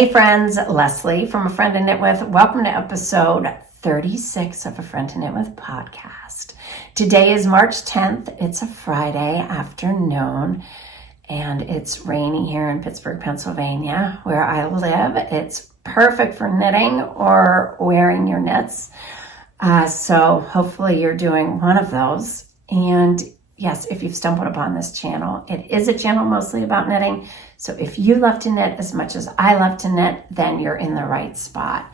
Hey friends, Leslie from A Friend to Knit With. Welcome to episode 36 of A Friend to Knit With podcast. Today is March 10th. It's a Friday afternoon and it's rainy here in Pittsburgh, Pennsylvania, where I live. It's perfect for knitting or wearing your knits. So hopefully you're doing one of those. And yes, if you've stumbled upon this channel, it is a channel mostly about knitting. So if you love to knit as much as I love to knit, then you're in the right spot.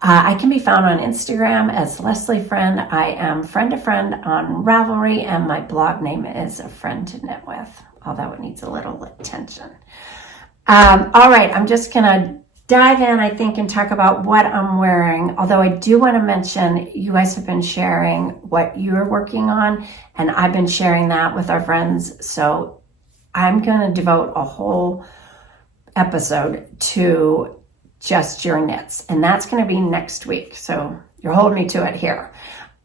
I can be found on Instagram as Leslie Friend. I am friend to friend on Ravelry, and my blog name is A Friend to Knit With, although it needs a little attention. All right, I'm just gonna dive in, I think, and talk about what I'm wearing. Although I do want to mention, you guys have been sharing what you're working on, and I've been sharing that with our friends. So I'm going to devote a whole episode to just your knits, and that's going to be next week. So you're holding me to it here.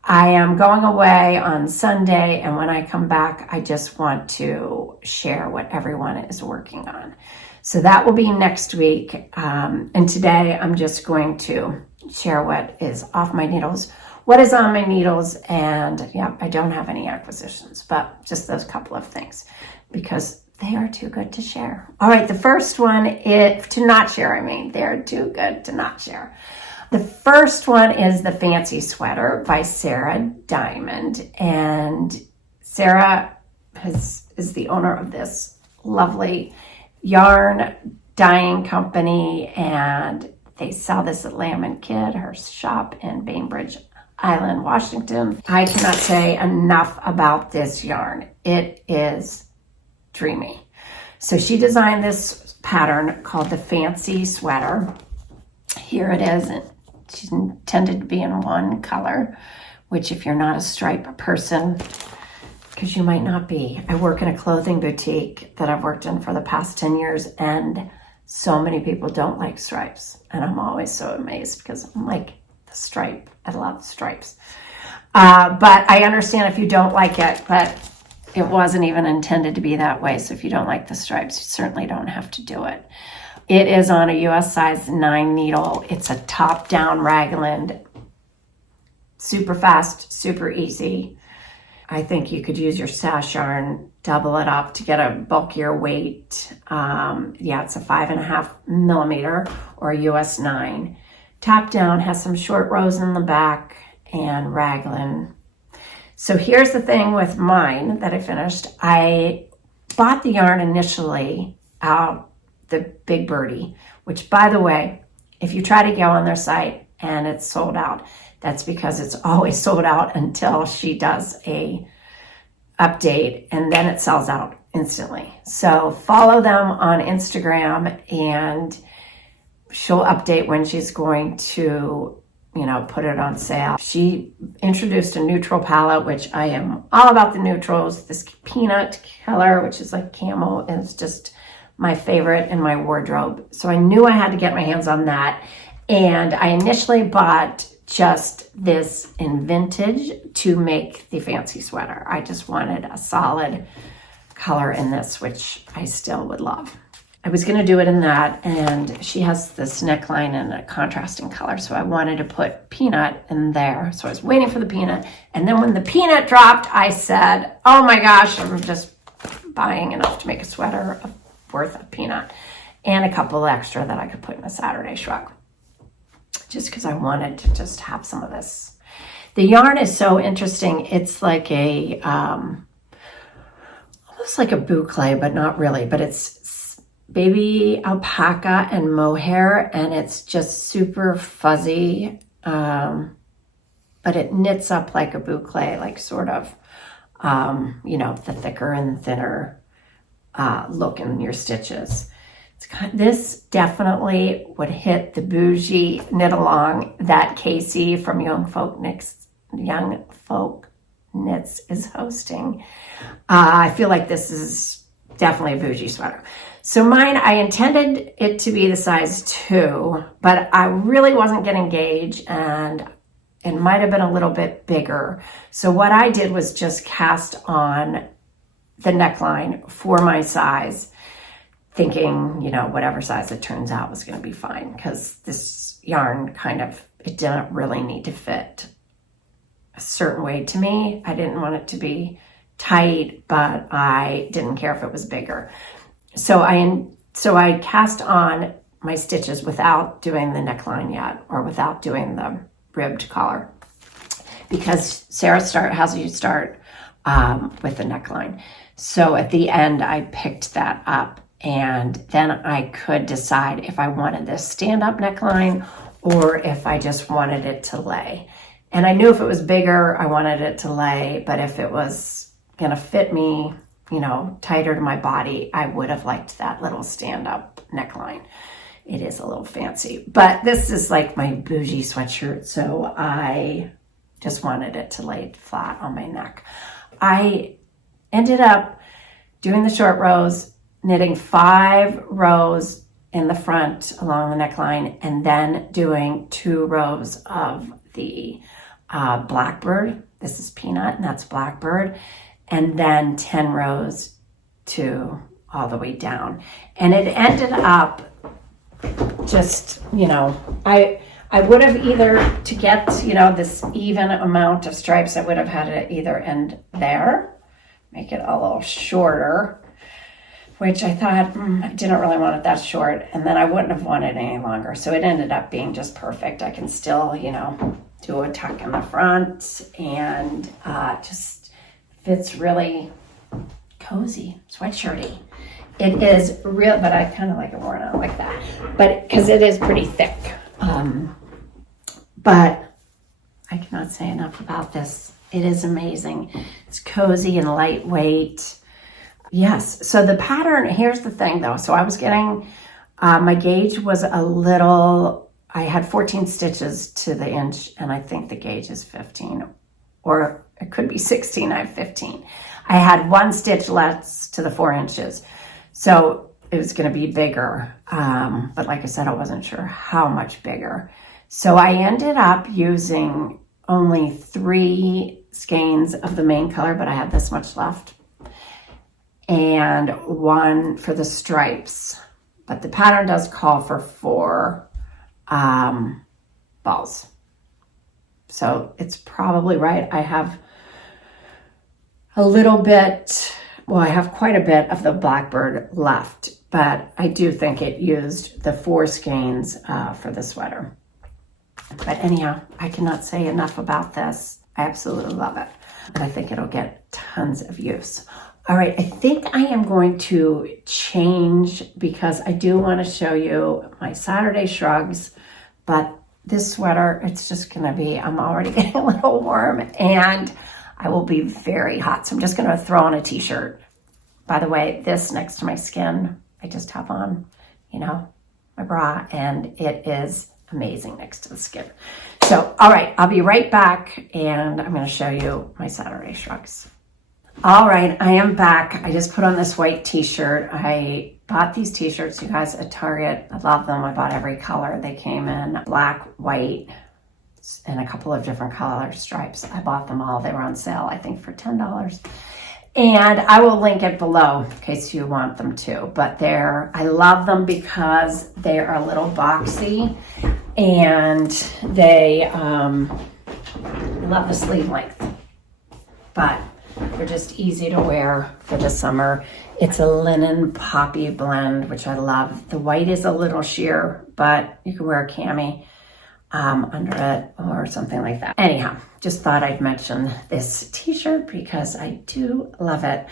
I am going away on Sunday, and when I come back, I just want to share what everyone is working on. So that will be next week. And today I'm just going to share what is off my needles, what is on my needles, and yeah, I don't have any acquisitions, but just those couple of things because they are too good to share. All right, the first one is to not share. They're too good to not share. The first one is the Fancy Sweater by Sarah Diamond. And Sarah is the owner of this lovely yarn dyeing company, and they sell this at Lamb & Kid, her shop in Bainbridge Island, Washington. I cannot say enough about this yarn. It is dreamy. So she designed this pattern called the Fancy Sweater. Here it is. She's intended to be in one color, which if you're not a stripe person, because you might not be. I work in a clothing boutique that I've worked in for the past 10 years, and so many people don't like stripes. And I'm always so amazed because I'm like, the stripe, I love stripes. But I understand if you don't like it, but it wasn't even intended to be that way. So if you don't like the stripes, you certainly don't have to do it. It is on a US size 9 needle. It's a top-down raglan, super fast, super easy. I think you could use your sash yarn, double it up to get a bulkier weight. Yeah, it's a 5.5 millimeter or a US 9. Top down, has some short rows in the back and raglan. So here's the thing with mine that I finished. I bought the yarn initially out the Big Birdie, which, by the way, if you try to go on their site and it's sold out, that's because it's always sold out until she does a update, and then it sells out instantly. So follow them on Instagram and she'll update when she's going to, put it on sale. She introduced a neutral palette, which I am all about the neutrals. This peanut color, which is like camel, is just my favorite in my wardrobe. So I knew I had to get my hands on that. And I initially bought just this in vintage to make the Fancy Sweater. I just wanted a solid color in this, which I still would love. I was going to do it in that, and she has this neckline in a contrasting color, so I wanted to put peanut in there. So I was waiting for the peanut, and then when the peanut dropped, I said, oh my gosh, I'm just buying enough to make a sweater worth of peanut and a couple extra that I could put in a Saturday shrug, just because I wanted to just have some of this. The yarn is so interesting. It's like a, almost like a boucle, but not really, but it's baby alpaca and mohair, and it's just super fuzzy, but it knits up like a boucle, like sort of, the thicker and thinner look in your stitches. This definitely would hit the bougie knit along that Casey from Young Folk Knits is hosting. I feel like this is definitely a bougie sweater. So mine, I intended it to be the size 2, but I really wasn't getting gauge, and it might have been a little bit bigger. So what I did was just cast on the neckline for my size. thinking, you know, whatever size it turns out was going to be fine, because this yarn it didn't really need to fit a certain way to me. I didn't want it to be tight, but I didn't care if it was bigger. So I cast on my stitches without doing the neckline yet, or without doing the ribbed collar, because Sarah has you start with the neckline. So at the end, I picked that up, and then I could decide if I wanted this stand-up neckline or if I just wanted it to lay. And I knew if it was bigger, I wanted it to lay, but if it was gonna fit me, you know, tighter to my body, I would have liked that little stand-up neckline. It is a little fancy, but this is like my bougie sweatshirt, so I just wanted it to lay flat on my neck. I ended up doing the short rows, knitting 5 rows in the front along the neckline, and then doing 2 rows of the Blackbird. This is Peanut, and that's Blackbird. And then 10 rows to all the way down. And it ended up just, you know, I would have either, to get, you know, this even amount of stripes, I would have had it either end there, make it a little shorter, which I thought, I didn't really want it that short, and then I wouldn't have wanted it any longer. So it ended up being just perfect. I can still, you know, do a tuck in the front, and just fits really cozy, sweatshirty. It is real, but I kind of like it worn out like that, but because it is pretty thick. But I cannot say enough about this. It is amazing. It's cozy and lightweight. Yes. So the pattern, here's the thing though. So I was getting, my gauge was a little, I had 14 stitches to the inch, and I think the gauge is 15, or it could be 16. I have 15. I had 1 stitch less to the 4 inches. So it was going to be bigger. But like I said, I wasn't sure how much bigger. So I ended up using only 3 skeins of the main color, but I had this much left, and 1 for the stripes. But the pattern does call for 4 balls. So it's probably right. I have a little bit, well, I have quite a bit of the Blackbird left, but I do think it used the 4 skeins for the sweater. But anyhow, I cannot say enough about this. I absolutely love it, and I think it'll get tons of use. All right, I think I am going to change, because I do want to show you my Saturday shrugs, but this sweater, it's just going to be, I'm already getting a little warm, and I will be very hot. So I'm just going to throw on a t-shirt. By the way, this next to my skin, I just have on, you know, my bra, and it is amazing next to the skin. So, all right, I'll be right back, and I'm going to show you my Saturday shrugs. All right, I am back. I just put on this white t-shirt. I bought these t-shirts, you guys, at Target. I love them. I bought every color. They came in black, white, and a couple of different color stripes. I bought them all. They were on sale, I think, for $10. And I will link it below in case you want them too. But I love them because they are a little boxy, and they love the sleeve length. But they're just easy to wear for the summer. It's a linen poppy blend, which I love. The white is a little sheer, but you can wear a cami under it or something like that. Anyhow, just thought I'd mention this t-shirt because I do love it.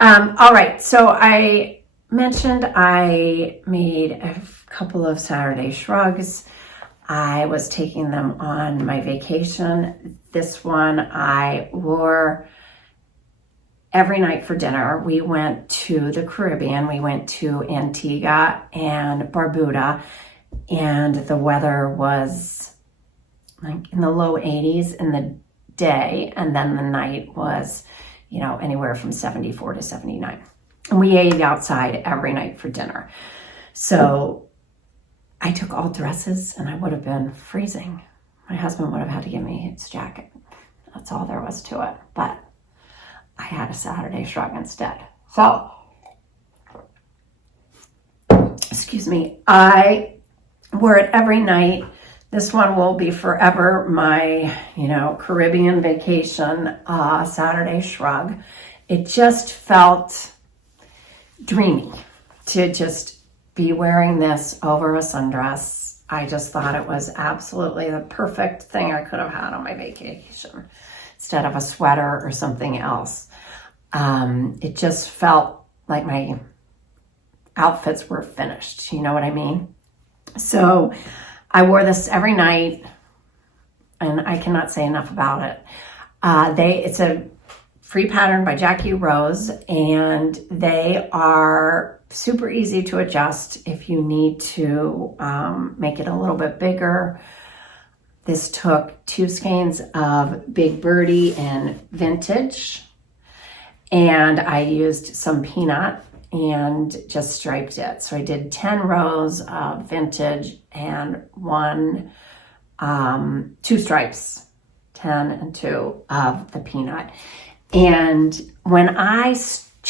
All right, so I mentioned I made a couple of Saturday shrugs. I was taking them on my vacation. This one I wore every night for dinner. We went to the Caribbean. We went to Antigua and Barbuda, and the weather was like in the low 80s in the day, and then the night was, you know, anywhere from 74 to 79. And we ate outside every night for dinner. So I took all dresses, and I would have been freezing. My husband would have had to give me his jacket. That's all there was to it. But I had a Saturday shrug instead. So excuse me, I wear it every night. This one will be forever my, Caribbean vacation, Saturday Shrug. It just felt dreamy to just be wearing this over a sundress. I just thought it was absolutely the perfect thing I could have had on my vacation instead of a sweater or something else. It just felt like my outfits were finished. You know what I mean? So I wore this every night, and I cannot say enough about it. It's a free pattern by Jackie Rose, and they are super easy to adjust if you need to make it a little bit bigger. This took 2 skeins of Big Birdie in Vintage, and I used some peanut and just striped it. So I did 10 rows of Vintage and 2 stripes, 10 and 2 of the peanut. And when I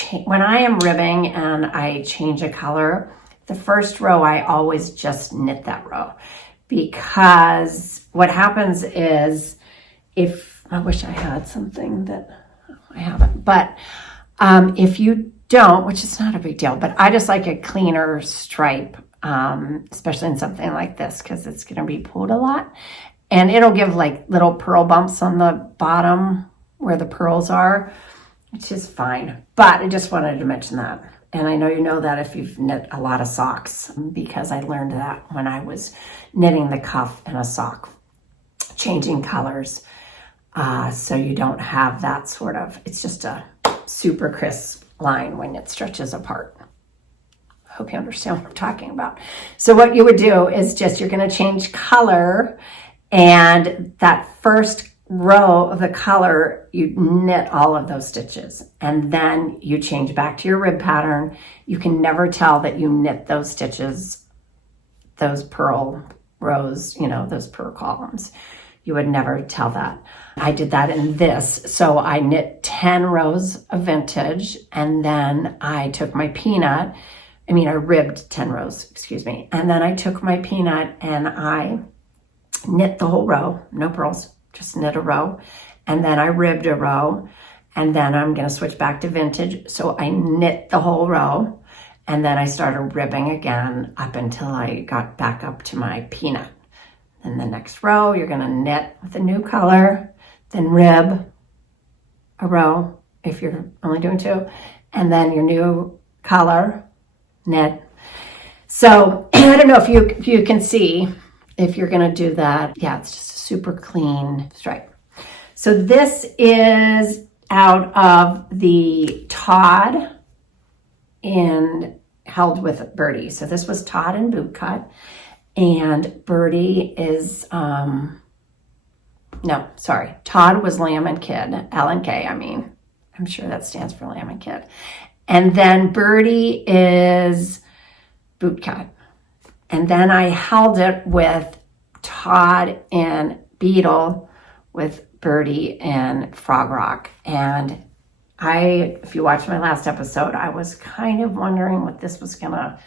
am ribbing and I change a color, the first row I always just knit that row, because what happens is I wish I had something that I haven't, but if you don't, which is not a big deal, but I just like a cleaner stripe, especially in something like this, because it's going to be pulled a lot, and it'll give like little pearl bumps on the bottom where the pearls are, which is fine. But I just wanted to mention that. And I know you know that if you've knit a lot of socks, because I learned that when I was knitting the cuff in a sock, changing colors, so you don't have that sort of, it's just a super crisp line when it stretches apart. I hope you understand what I'm talking about. So what you would do is you're going to change color, and that first row of the color, you knit all of those stitches, and then you change back to your rib pattern. You can never tell that you knit those stitches, those purl rows, those purl columns. You would never tell that. I did that in this. So I knit 10 rows of Vintage, and then I took my peanut. I ribbed 10 rows, excuse me. And then I took my peanut and I knit the whole row, no purls, just knit a row. And then I ribbed a row, and then I'm going to switch back to Vintage. So I knit the whole row, and then I started ribbing again up until I got back up to my peanut. Then the next row, you're going to knit with a new color, then rib a row if you're only doing 2, and then your new color, knit. So I don't know if you can see if you're going to do that. Yeah, it's just a super clean stripe. So this is out of the Tod and held with Birdie. So this was Tod and boot cut. And Birdie is, Tod was Lamb and Kid, L&K, I'm sure that stands for Lamb and Kid. And then Birdie is boot cut. And then I held it with Tod and Beetle with Birdie and Frog Rock. And if you watched my last episode, I was kind of wondering what this was gonna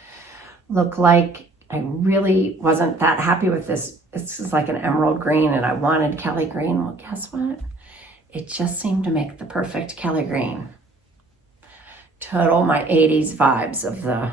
look like. I really wasn't that happy with this. This is like an emerald green, and I wanted Kelly green. Well, guess what? It just seemed to make the perfect Kelly green. Total my 80s vibes of the,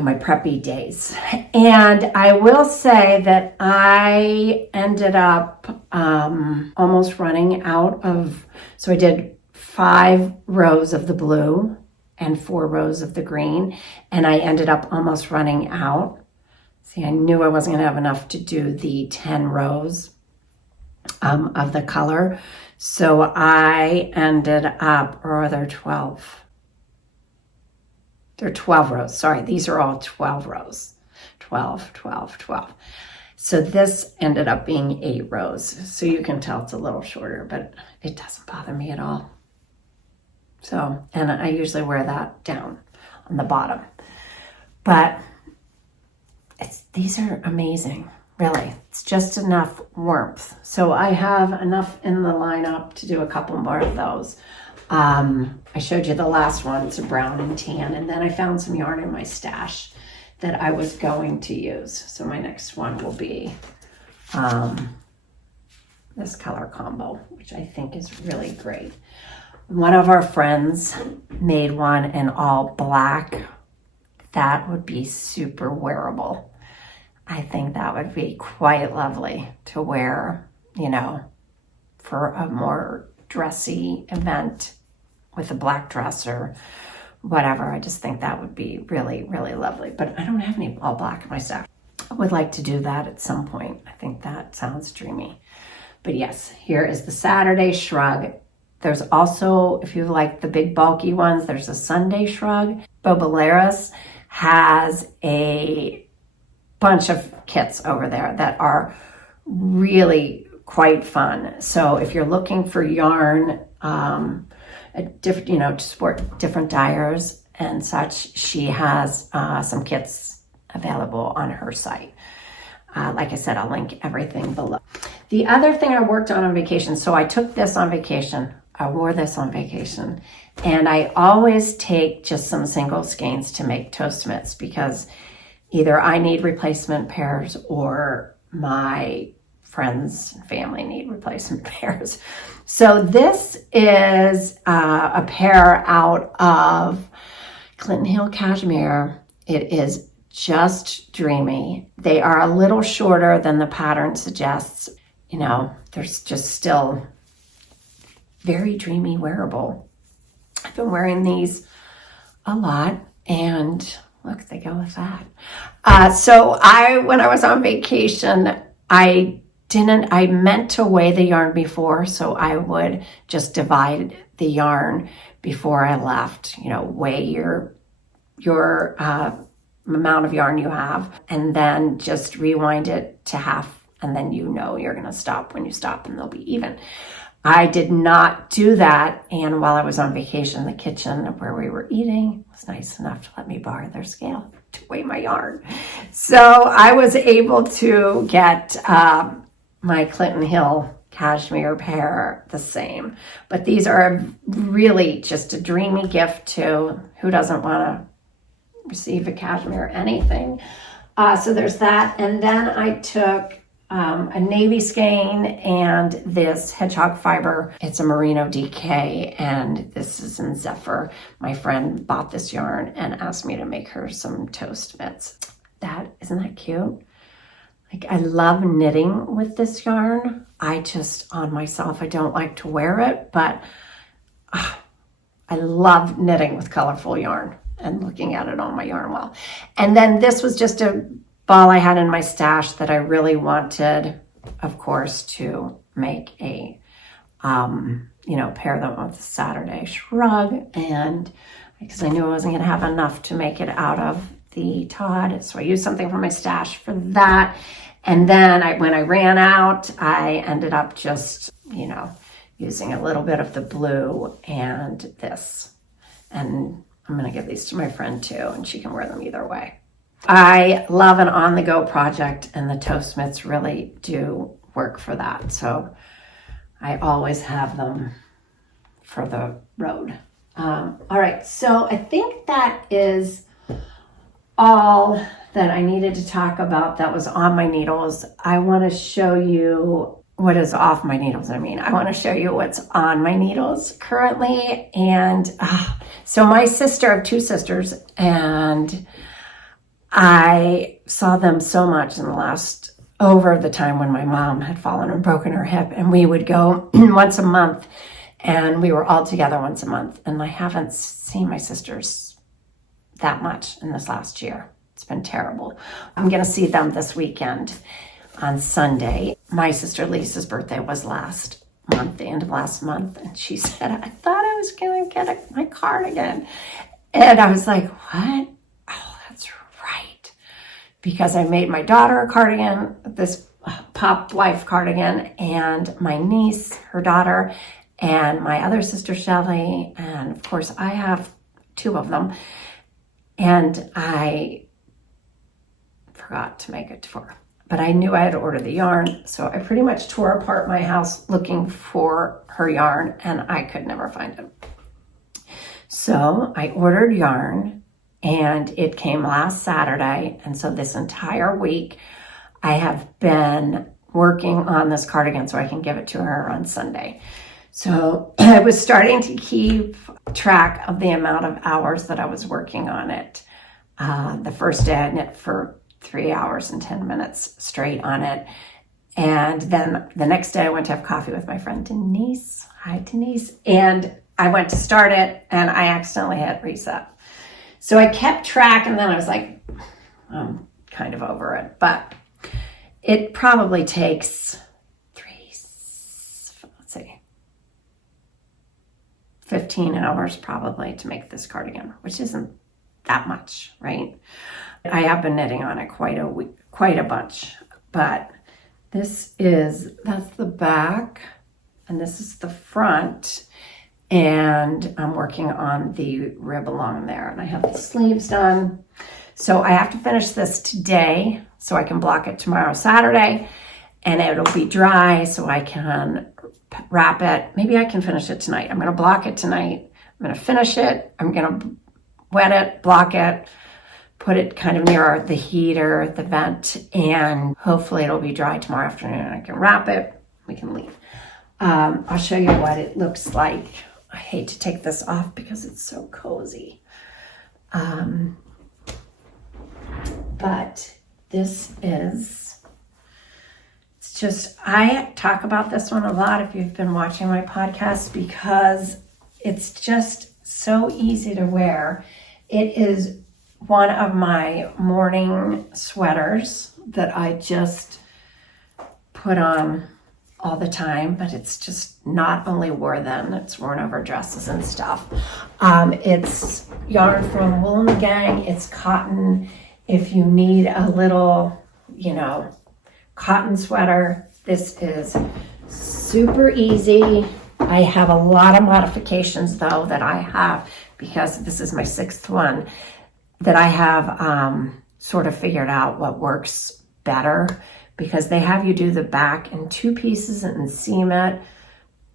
my preppy days. And I will say that I ended up almost running out of, so I did 5 rows of the blue and 4 rows of the green, and I ended up almost running out. See, I knew I wasn't gonna have enough to do the 10 rows of the color. So I ended up, or they're 12. They're 12 rows, sorry, these are all 12 rows. 12, 12, 12. So this ended up being 8 rows. So you can tell it's a little shorter, but it doesn't bother me at all. So, and I usually wear that down on the bottom. But these are amazing, really. It's just enough warmth. So I have enough in the lineup to do a couple more of those. I showed you the last one. It's a brown and tan. And then I found some yarn in my stash that I was going to use. So my next one will be this color combo, which I think is really great. One of our friends made one in all black. That would be super wearable. I think that would be quite lovely to wear, you know, for a more dressy event with a black dress or whatever. I just think that would be really, really lovely. But I don't have any all black in my stash. I would like to do that at some point. I think that sounds dreamy. But yes, here is the Saturday Shrug. There's also, if you like the big bulky ones, there's a Sunday Shrug. Bobaleras has a bunch of kits over there that are really quite fun. So if you're looking for yarn, to support different dyers and such, she has some kits available on her site. Like I said, I'll link everything below. The other thing I worked on vacation, so I took this on vacation. I wore this on vacation. And I always take just some single skeins to make toast mitts because either I need replacement pairs or my friends and family need replacement pairs. So this is a pair out of Hill Cashmere. It is just dreamy. They are a little shorter than the pattern suggests. You know, there's just still very dreamy wearable. I've been wearing these a lot and look, they go with that. When I was on vacation, I meant to weigh the yarn before, so I would just divide the yarn before I left, you know, weigh your amount of yarn you have, and then just rewind it to half, and then you know you're going to stop when you stop and they'll be even. I did not do that, and while I was on vacation, the kitchen where we were eating was nice enough to let me borrow their scale to weigh my yarn. So I was able to get my Hill Cashmere pair the same. But these are really just a dreamy gift to who doesn't want to receive a cashmere anything. So there's that. And then I took a navy skein and this Hedgehog fiber. It's a merino DK and this is in Zephyr. My friend bought this yarn and asked me to make her some toast mitts. Isn't that cute? Like, I love knitting with this yarn. On myself, I don't like to wear it, but I love knitting with colorful yarn and looking at it on my yarn wall. And then this was just a ball I had in my stash that I really wanted, of course, to make a, pair them with the Saturday Shrug. And because I knew I wasn't going to have enough to make it out of the Tod. So I used something from my stash for that. And then when I ran out, I ended up just, using a little bit of the blue and this. And I'm going to give these to my friend too, and she can wear them either way. I love an on-the-go project, and the toast mitts really do work for that. So I always have them for the road. All right, so I think that is all that I needed to talk about that was on my needles. I want to show you what is off my needles. I want to show you what's on my needles currently. And so my sister, I have two sisters, and I saw them so much in over the time when my mom had fallen and broken her hip, and we would go once a month, and we were all together once a month. And I haven't seen my sisters that much in this last year. It's been terrible. I'm going to see them this weekend on Sunday. My sister Lisa's birthday was last month, the end of last month, and she said, I thought I was going to get my cardigan. And I was like, what? Oh, that's right. Because I made my daughter a cardigan, this Pop Life cardigan, and my niece, her daughter, and my other sister Shelly, and of course I have two of them. And I forgot to make it for her. But I knew I had to order the yarn, so I pretty much tore apart my house looking for her yarn, and I could never find it. So I ordered yarn and it came last Saturday. And so this entire week I have been working on this cardigan so I can give it to her on Sunday. So I was starting to keep track of the amount of hours that I was working on it. The first day I knit for 3 hours and 10 minutes straight on it. And then the next day I went to have coffee with my friend Denise. Hi, Denise. And I went to start it and I accidentally hit reset. So I kept track and then I was like, I'm kind of over it. But it probably takes 15 hours probably to make this cardigan, which isn't that much, right? I have been knitting on it quite a bunch, but that's the back and this is the front, and I'm working on the rib along there, and I have the sleeves done. So I have to finish this today so I can block it tomorrow, Saturday, and it'll be dry so I can wrap it. Maybe I can finish it tonight. I'm going to block it tonight. I'm going to finish it. I'm going to wet it, block it, put it kind of near the heater, the vent, and hopefully it'll be dry tomorrow afternoon. I can wrap it. We can leave. I'll show you what it looks like. I hate to take this off because it's so cozy. But this is, it's just, I talk about this one a lot if you've been watching my podcast because it's just so easy to wear. It is one of my morning sweaters that I just put on all the time, but it's just not only wore then, it's worn over dresses and stuff. It's yarn from Wool and Gang. It's cotton. If you need a little, cotton sweater, this is super easy. I have a lot of modifications though that I have because this is my 6th one that I have sort of figured out what works better, because they have you do the back in 2 pieces and seam it,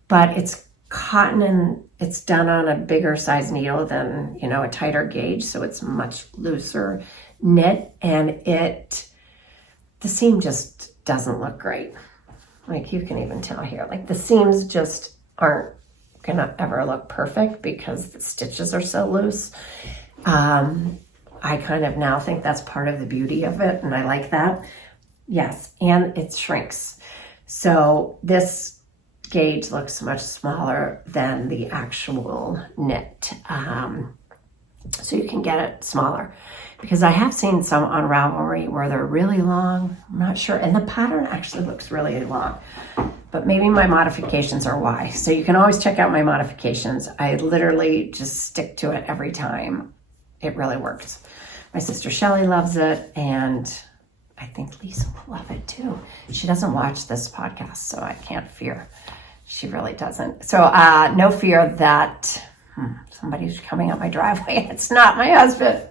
but it's cotton and it's done on a bigger size needle than, a tighter gauge. So it's much looser knit, and the seam just doesn't look great. Like you can even tell here, like the seams just aren't gonna ever look perfect because the stitches are so loose. I kind of now think that's part of the beauty of it, and I like that. Yes, and it shrinks. So this gauge looks much smaller than the actual knit. So you can get it smaller. Because I have seen some on Ravelry where they're really long. I'm not sure. And the pattern actually looks really long. But maybe my modifications are why. So you can always check out my modifications. I literally just stick to it every time. It really works. My sister Shelly loves it, and I think Lisa will love it too. She doesn't watch this podcast, so I can't fear. She really doesn't. So no fear that somebody's coming up my driveway. It's not my husband.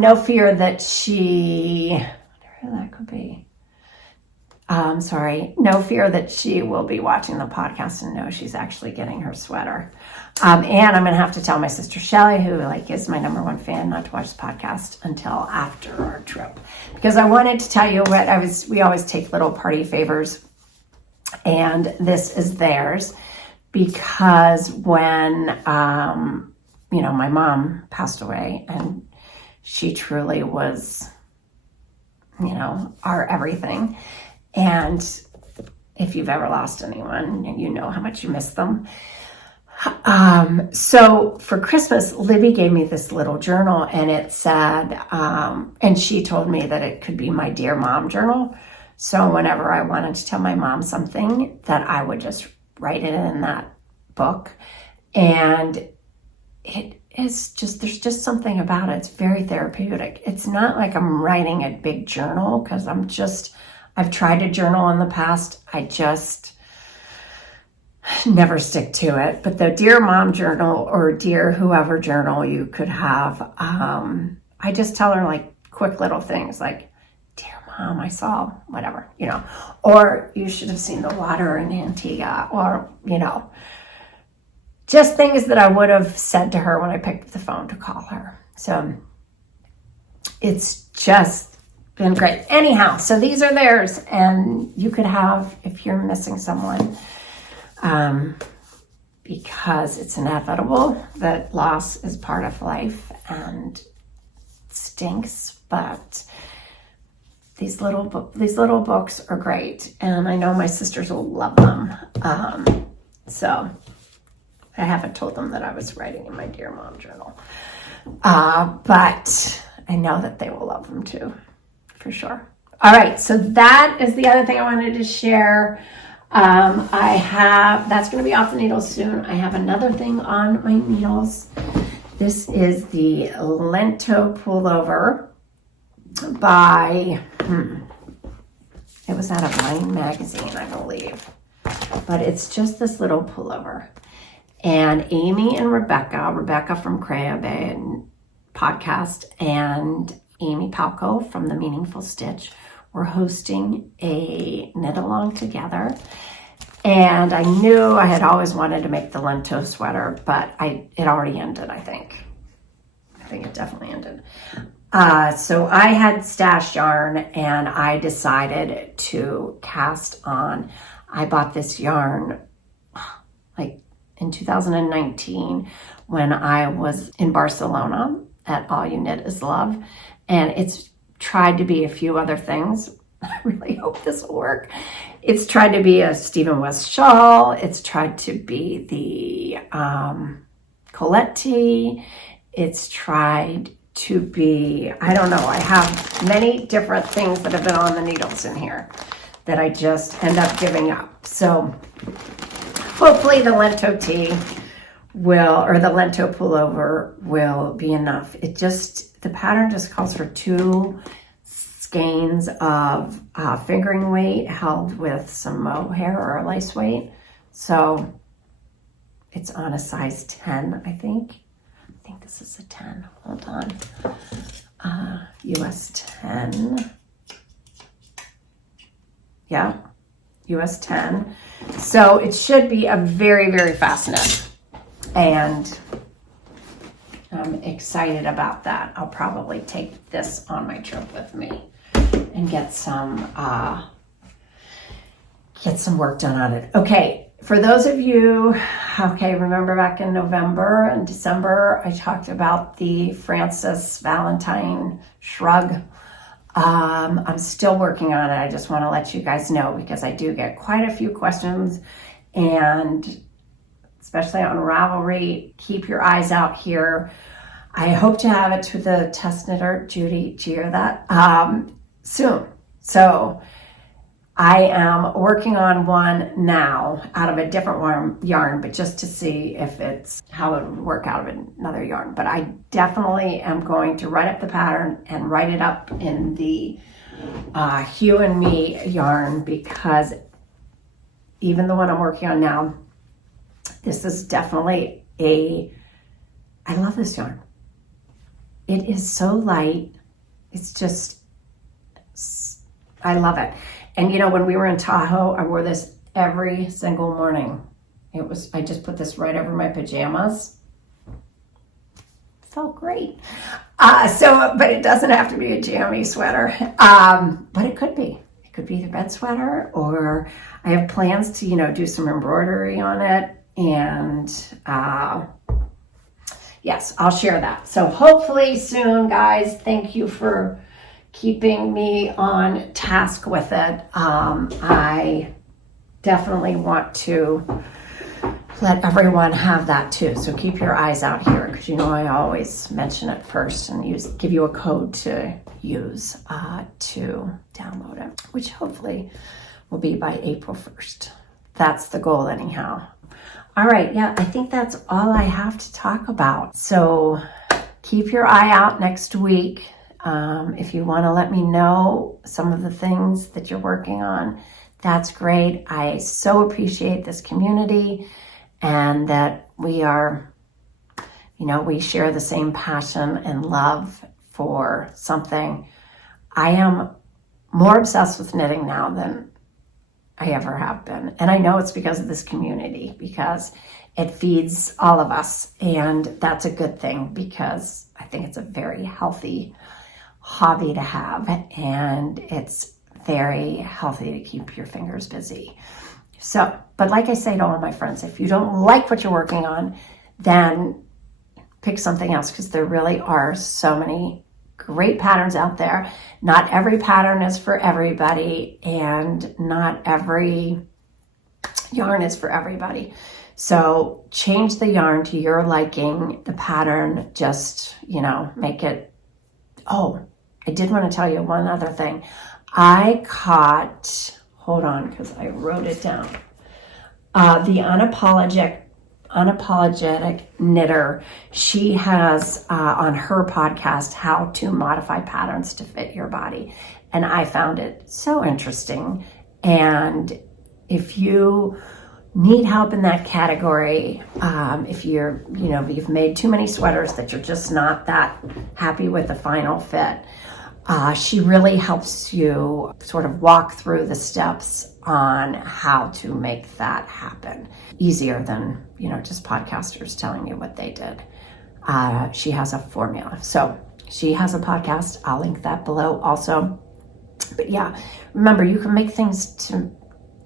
No fear that she, I wonder who that could be. No fear that she will be watching the podcast and know she's actually getting her sweater. And I'm going to have to tell my sister Shelly, who is my #1 fan, not to watch the podcast until after our trip. Because I wanted to tell you we always take little party favors, and this is theirs. Because when, my mom passed away, and she truly was, our everything. And if you've ever lost anyone, you know how much you miss them. So for Christmas, Libby gave me this little journal, and it said, and she told me that it could be my Dear Mom journal. So whenever I wanted to tell my mom something, that I would just write it in that book. And it is just, there's just something about it. It's very therapeutic. It's not like I'm writing a big journal, because I've tried to journal in the past. I just never stick to it. But the Dear Mom journal, or Dear Whoever journal you could have, I just tell her like quick little things like, Dear Mom, I saw whatever, or you should have seen the water in Antigua, or, just things that I would have said to her when I picked up the phone to call her. So it's just been great. Anyhow, so these are theirs, and you could have if you're missing someone, because it's inevitable that loss is part of life and stinks, but these little books are great, and I know my sisters will love them. So I haven't told them that I was writing in my Dear Mom journal, but I know that they will love them too, for sure. All right, so that is the other thing I wanted to share. That's going to be off the needles soon. I have another thing on my needles. This is the Lento pullover by, it was out of Line magazine, I believe. But it's just this little pullover. And Amy and Rebecca from Crab and podcast, and Amy Palco from The Meaningful Stitch, were hosting a knit along together. And I knew I had always wanted to make the Lento sweater, but it already ended, I think. I think it definitely ended. So I had stashed yarn, and I decided to cast on. I bought this yarn like in 2019 when I was in Barcelona at All You Knit Is Love, and it's tried to be a few other things. I really hope this will work. It's tried to be a Stephen West shawl. It's tried to be the Colette tee. It's tried to be, I don't know, I have many different things that have been on the needles in here that I just end up giving up. So hopefully the Lento tee or the Lento pullover will be enough. The pattern just calls for 2 skeins of fingering weight held with some mohair or a lace weight. So it's on a size 10, I think. I think this is a 10. Hold on. US 10. Yeah, US 10. So it should be a very, very fast knit. And I'm excited about that. I'll probably take this on my trip with me and get some work done on it. Okay, for those of you, remember back in November and December, I talked about the Frances Valentine Shrug. I'm still working on it. I just want to let you guys know because I do get quite a few questions, and especially on Ravelry, keep your eyes out here. I hope to have it to the test knitter, Judy. Do you hear that? Soon. So I am working on one now out of a different yarn, but just to see how it would work out of another yarn. But I definitely am going to write up the pattern and write it up in the Hue and Me yarn, because even the one I'm working on now, this is definitely I love this yarn. It is so light. It's just, I love it. And when we were in Tahoe, I wore this every single morning. I just put this right over my pajamas. Felt great. But it doesn't have to be a jammy sweater. But it could be. It could be the red sweater, or I have plans to, do some embroidery on it. And yes, I'll share that. So hopefully soon, guys. Thank you for keeping me on task with it. I definitely want to let everyone have that too. So keep your eyes out here, because I always mention it first and give you a code to use to download it, which hopefully will be by April 1st. That's the goal anyhow. All right, yeah, I think that's all I have to talk about. So keep your eye out next week. If you want to let me know some of the things that you're working on, that's great. I so appreciate this community, and that we are, we share the same passion and love for something. I am more obsessed with knitting now than I ever have been. And I know it's because of this community, because it feeds all of us. And that's a good thing, because I think it's a very healthy hobby to have. And it's very healthy to keep your fingers busy. So, but like I say to all my friends, if you don't like what you're working on, then pick something else, because there really are so many great patterns out there. Not every pattern is for everybody, and not every yarn is for everybody. So change the yarn to your liking, the pattern, just, make it. Oh, I did want to tell you one other thing. I caught, hold on, because I wrote it down. The unapologetic knitter. She has on her podcast how to modify patterns to fit your body, and I found it so interesting. And if you need help in that category, if you've made too many sweaters that you're just not that happy with the final fit, she really helps you sort of walk through the steps on how to make that happen easier than, just podcasters telling you what they did. She has a formula. So she has a podcast. I'll link that below also. But yeah, remember, you can make things to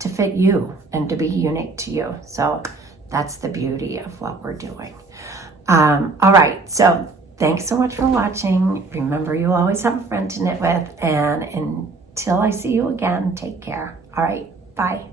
fit you and to be unique to you. So that's the beauty of what we're doing. All right. So thanks so much for watching. Remember, you always have a friend to knit with. And until I see you again, take care. All right. Bye.